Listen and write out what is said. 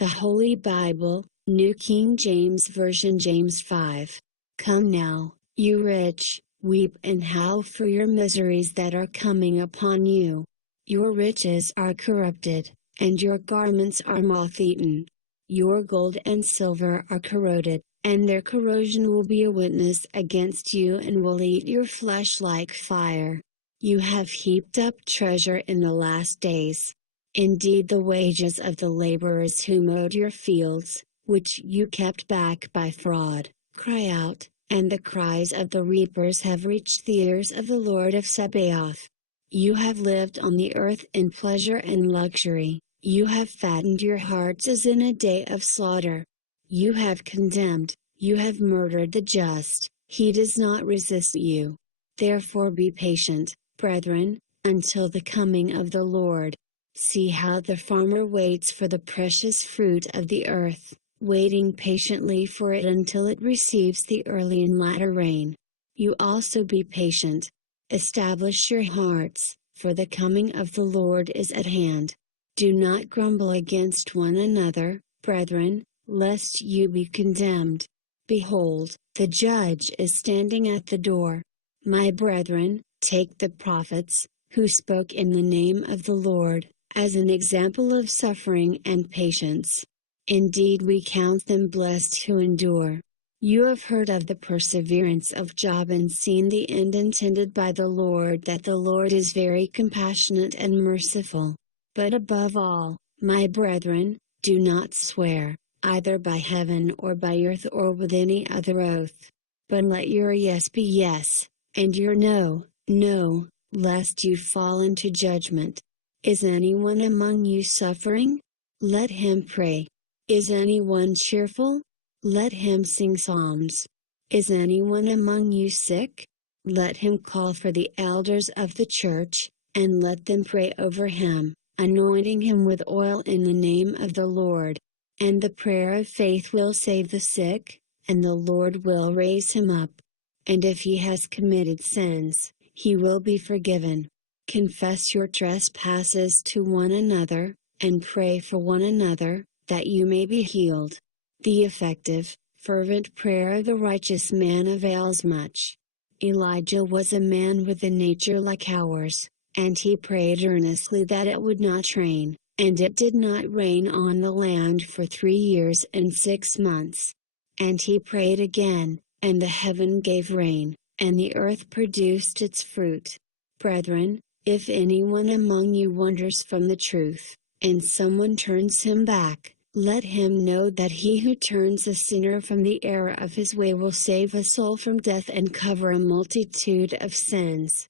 The Holy Bible, New King James Version, James 5. Come now, you rich, weep and howl for your miseries that are coming upon you. Your riches are corrupted, and your garments are moth-eaten. Your gold and silver are corroded, and their corrosion will be a witness against you and will eat your flesh like fire. You have heaped up treasure in the last days. Indeed, the wages of the laborers who mowed your fields, which you kept back by fraud, cry out, and the cries of the reapers have reached the ears of the Lord of Sabaoth. You have lived on the earth in pleasure and luxury, you have fattened your hearts as in a day of slaughter. You have condemned, you have murdered the just, he does not resist you. Therefore be patient, brethren, until the coming of the Lord. See how the farmer waits for the precious fruit of the earth, waiting patiently for it until it receives the early and latter rain. You also be patient. Establish your hearts, for the coming of the Lord is at hand. Do not grumble against one another, brethren, lest you be condemned. Behold, the judge is standing at the door. My brethren, take the prophets, who spoke in the name of the Lord, as an example of suffering and patience. Indeed, we count them blessed who endure. You have heard of the perseverance of Job and seen the end intended by the Lord, that the Lord is very compassionate and merciful. But above all, my brethren, do not swear, either by heaven or by earth or with any other oath. But let your yes be yes, and your no, no, lest you fall into judgment. Is anyone among you suffering? Let him pray. Is anyone cheerful? Let him sing psalms. Is anyone among you sick? Let him call for the elders of the church, and let them pray over him, anointing him with oil in the name of the Lord. And the prayer of faith will save the sick, and the Lord will raise him up. And if he has committed sins, he will be forgiven. Confess your trespasses to one another, and pray for one another, that you may be healed. The effective, fervent prayer of the righteous man avails much. Elijah was a man with a nature like ours, and he prayed earnestly that it would not rain, and it did not rain on the land for 3 years and 6 months. And he prayed again, and the heaven gave rain, and the earth produced its fruit. Brethren, if anyone among you wanders from the truth, and someone turns him back, let him know that he who turns a sinner from the error of his way will save a soul from death and cover a multitude of sins.